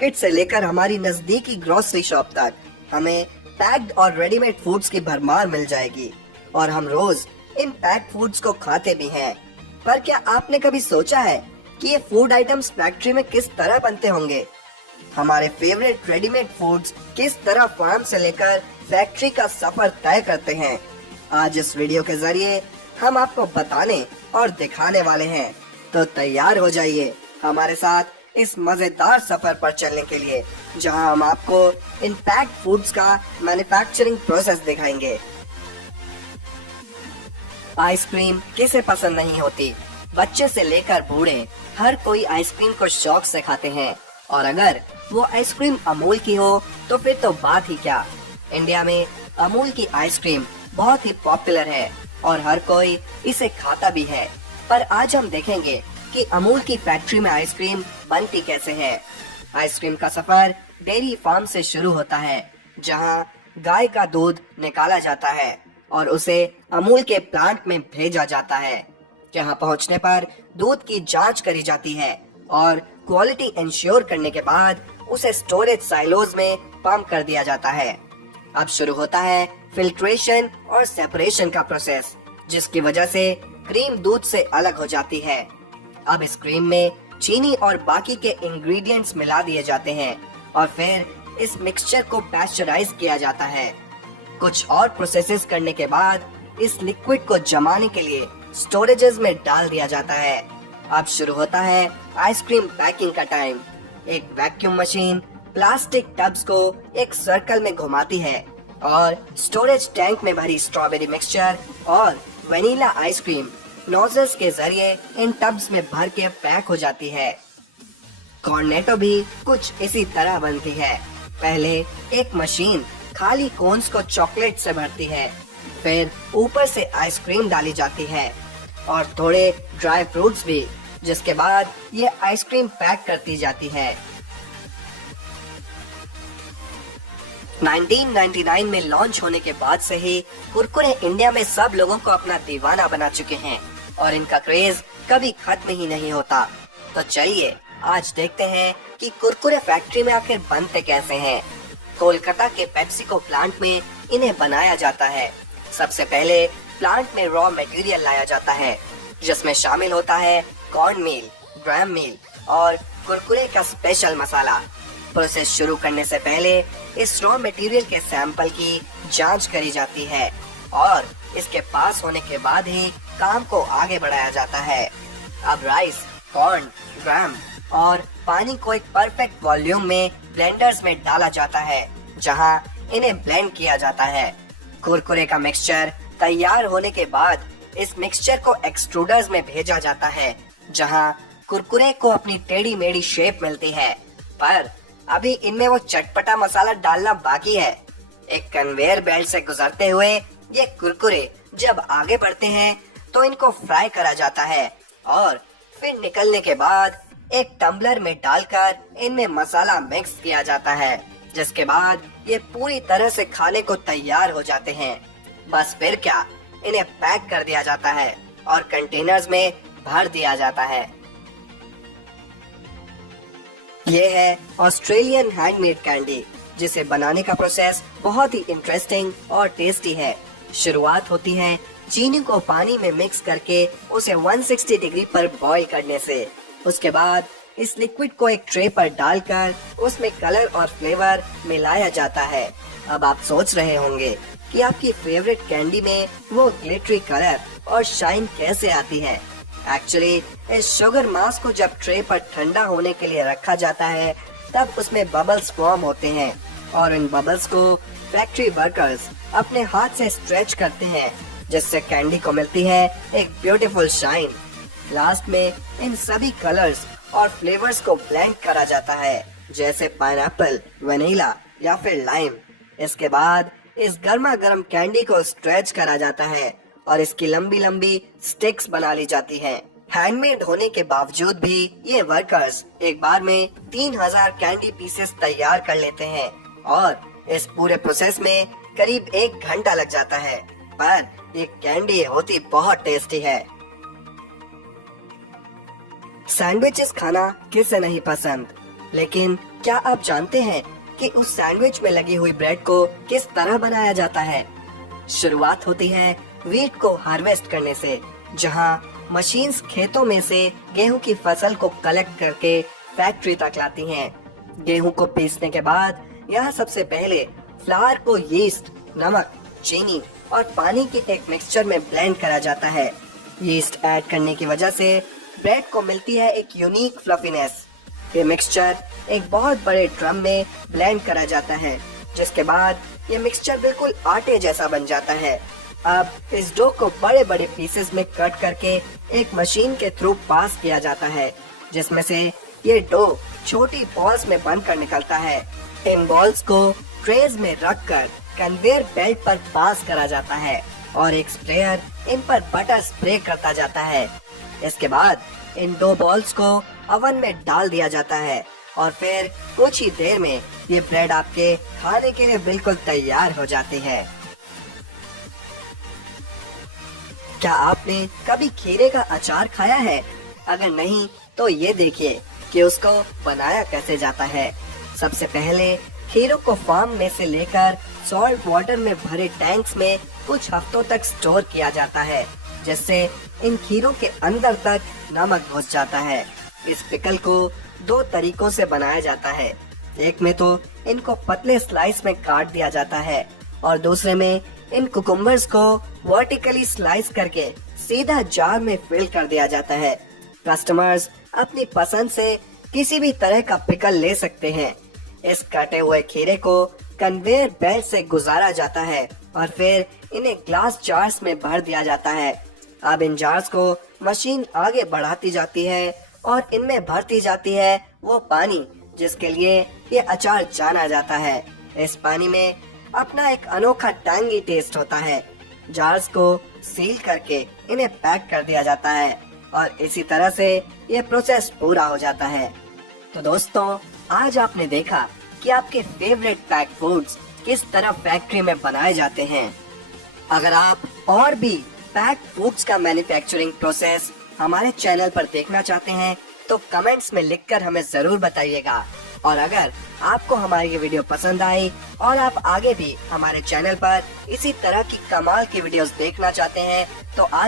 Market से लेकर हमारी नजदीकी ग्रोसरी शॉप तक हमें पैक्ड और रेडीमेड फूड्स की भरमार मिल जाएगी और हम रोज इन पैक्ड फूड्स को खाते भी हैं। पर क्या आपने कभी सोचा है कि ये फूड आइटम्स फैक्ट्री में किस तरह बनते होंगे? हमारे फेवरेट रेडीमेड फूड्स किस तरह फार्म से लेकर फैक्ट्री का सफर तय करते हैं? आज इस वीडियो के जरिए हम आपको बताने और दिखाने वाले हैं, तो तैयार हो जाइए हमारे साथ इस मजेदार सफर पर चलने के लिए, जहां हम आपको इन पैक्ड फूड्स का मैन्युफैक्चरिंग प्रोसेस दिखाएंगे। आइसक्रीम किसे पसंद नहीं होती? बच्चे से लेकर बूढ़े हर कोई आइसक्रीम को शौक से खाते हैं, और अगर वो आइसक्रीम अमूल की हो तो फिर तो बात ही क्या। इंडिया में अमूल की आइसक्रीम बहुत ही पॉपुलर है और हर कोई इसे खाता भी है। पर आज हम देखेंगे कि अमूल की फैक्ट्री में आइसक्रीम बनती कैसे है। आइसक्रीम का सफर डेयरी फार्म से शुरू होता है, जहां गाय का दूध निकाला जाता है और उसे अमूल के प्लांट में भेजा जाता है। जहां पहुंचने पर दूध की जांच करी जाती है और क्वालिटी इंश्योर करने के बाद उसे स्टोरेज साइलोज में पंप कर दिया जाता है। अब शुरू होता है फिल्ट्रेशन और सेपरेशन का प्रोसेस, जिसकी वजह से क्रीम दूध से अलग हो जाती है। अब इस क्रीम में चीनी और बाकी के इंग्रेडिएंट्स मिला दिए जाते हैं और फिर इस मिक्सचर को पैस्चराइज किया जाता है। कुछ और प्रोसेसेस करने के बाद इस लिक्विड को जमाने के लिए स्टोरेजेस में डाल दिया जाता है। अब शुरू होता है आइसक्रीम पैकिंग का टाइम। एक वैक्यूम मशीन प्लास्टिक टब्स को एक सर्कल में घुमाती है और स्टोरेज टैंक में भरी स्ट्रॉबेरी मिक्सचर और वेनिला आइसक्रीम नोजल्स के जरिए इन टब्स में भर के पैक हो जाती है। कॉर्नेटो भी कुछ इसी तरह बनती है। पहले एक मशीन खाली कोन्स को चॉकलेट से भरती है, फिर ऊपर से आइसक्रीम डाली जाती है और थोड़े ड्राई फ्रूट्स भी, जिसके बाद ये आइसक्रीम पैक करती जाती है। 1999 में लॉन्च होने के बाद से ही कुरकुरे इंडिया में सब लोगों को अपना दीवाना बना चुके हैं और इनका क्रेज कभी खत्म ही नहीं होता। तो चलिए आज देखते हैं कि कुरकुरे फैक्ट्री में आखिर बनते कैसे हैं। कोलकाता के पेप्सिको प्लांट में इन्हें बनाया जाता है। सबसे पहले प्लांट में रॉ मटेरियल लाया जाता है, जिसमें शामिल होता है कॉर्न मील, ग्राम मील और कुरकुरे का स्पेशल मसाला। प्रोसेस शुरू करने से पहले इस रॉ मटेरियल के सैंपल की जांच करी जाती है और इसके पास होने के बाद ही काम को आगे बढ़ाया जाता है। अब राइस, कॉर्न, ग्राम और पानी को एक परफेक्ट वॉल्यूम में ब्लेंडर्स में डाला जाता है, जहां इन्हें ब्लेंड किया जाता है। कुरकुरे का मिक्सचर तैयार होने के बाद इस मिक्सचर को एक्सट्रूडर्स में भेजा जाता है, जहां कुरकुरे को अपनी टेढ़ी मेढ़ी शेप मिलती है। पर अभी इनमें वो चटपटा मसाला डालना बाकी है। एक कन्वेयर बेल्ट से गुजरते हुए ये कुरकुरे जब आगे बढ़ते हैं तो इनको फ्राई करा जाता है और फिर निकलने के बाद एक टम्बलर में डालकर इनमें मसाला मिक्स किया जाता है, जिसके बाद ये पूरी तरह से खाने को तैयार हो जाते हैं। बस फिर क्या, इन्हें पैक कर दिया जाता है और कंटेनर्स में भर दिया जाता है। ये है ऑस्ट्रेलियन हैंडमेड कैंडी, जिसे बनाने का प्रोसेस बहुत ही इंटरेस्टिंग और टेस्टी है। शुरुआत होती है चीनी को पानी में मिक्स करके उसे 160 डिग्री पर बॉईल करने से। उसके बाद इस लिक्विड को एक ट्रे पर डालकर उसमें कलर और फ्लेवर मिलाया जाता है। अब आप सोच रहे होंगे कि आपकी फेवरेट कैंडी में वो ग्लिटरी कलर और शाइन कैसे आती है। एक्चुअली इस शुगर मास को जब ट्रे पर ठंडा होने के लिए रखा जाता है, तब उसमें बबल्स फॉर्म होते हैं और इन बबल्स को फैक्ट्री वर्कर्स अपने हाथ से स्ट्रेच करते हैं, जिससे कैंडी को मिलती है एक ब्यूटीफुल शाइन। लास्ट में इन सभी कलर्स और फ्लेवर्स को ब्लेंड करा जाता है, जैसे पाइनएप्पल, वेनिला या फिर लाइम। इसके बाद इस गर्मा गर्म कैंडी को स्ट्रेच करा जाता है और इसकी लंबी लंबी स्टिक्स बना ली जाती हैं। हैंडमेड होने के बावजूद भी ये वर्कर्स एक बार में 3000 कैंडी पीसेस तैयार कर लेते हैं और इस पूरे प्रोसेस में करीब 1 घंटा लग जाता है। पर ये कैंडी होती बहुत टेस्टी है। सैंडविचेस खाना किसे नहीं पसंद, लेकिन क्या आप जानते हैं कि उस सैंडविच में लगी हुई ब्रेड को किस तरह बनाया जाता है? शुरुआत होती है वीट को हार्वेस्ट करने से, जहां मशीन्स खेतों में से गेहूं की फसल को कलेक्ट करके फैक्ट्री तक लाती हैं। गेहूं को पीसने के बाद यहाँ सबसे पहले फ्लावर को यीस्ट, नमक, चीनी और पानी के एक मिक्सचर में ब्लेंड करा जाता है। यीस्ट ऐड करने की वजह से ब्रेड को मिलती है एक यूनिक फ्लफीनेस। ये मिक्सचर एक बहुत बड़े ड्रम में ब्लेंड करा जाता है, जिसके बाद ये मिक्सचर बिल्कुल आटे जैसा बन जाता है। अब इस डो को बड़े बड़े पीसेस में कट करके एक मशीन के थ्रू पास किया जाता है, जिसमें से ये डो छोटी बॉल्स में बनकर निकलता है। इन बॉल्स को ट्रेज में रखकर कन्वेयर बेल्ट पर पास करा जाता है और एक स्प्रेयर इन पर बटर स्प्रे करता जाता है। इसके बाद इन दो बॉल्स को ओवन में डाल दिया जाता है और फिर कुछ ही देर में ये ब्रेड आपके खाने के लिए बिल्कुल तैयार हो जाती है। क्या आपने कभी खीरे का अचार खाया है? अगर नहीं तो ये देखिए कि उसको बनाया कैसे जाता है। सबसे पहले खीरों को फार्म में से लेकर सॉल्ट वाटर में भरे टैंक्स में कुछ हफ्तों तक स्टोर किया जाता है, जिससे इन खीरों के अंदर तक नमक घुस जाता है। इस पिकल को दो तरीकों से बनाया जाता है। एक में तो इनको पतले स्लाइस में काट दिया जाता है और दूसरे में इन कुकुम्बर्स को वर्टिकली स्लाइस करके सीधा जार में फिल कर दिया जाता है। कस्टमर्स अपनी पसंद से किसी भी तरह का पिकल ले सकते हैं। इस कटे हुए खीरे को कन्वेयर बेल्ट से गुजारा जाता है और फिर इन्हें ग्लास जार्स में भर दिया जाता है। अब इन जार्स को मशीन आगे बढ़ाती जाती है और इनमें भरती जाती है वो पानी जिसके लिए ये अचार जाना जाता है। इस पानी में अपना एक अनोखा टैंगी टेस्ट होता है। जार्स को सील करके इन्हें पैक कर दिया जाता है और इसी तरह से ये प्रोसेस पूरा हो जाता है। तो दोस्तों, आज आपने देखा कि आपके फेवरेट पैक फूड्स किस तरह फैक्ट्री में बनाए जाते हैं। अगर आप और भी पैक फूड्स का मैन्युफैक्चरिंग प्रोसेस हमारे चैनल पर देखना चाहते हैं तो कमेंट्स में लिखकर हमें जरूर बताइएगा। और अगर आपको हमारी ये वीडियो पसंद आई और आप आगे भी हमारे चैनल पर इसी तरह की कमाल की वीडियोस देखना चाहते हैं तो आज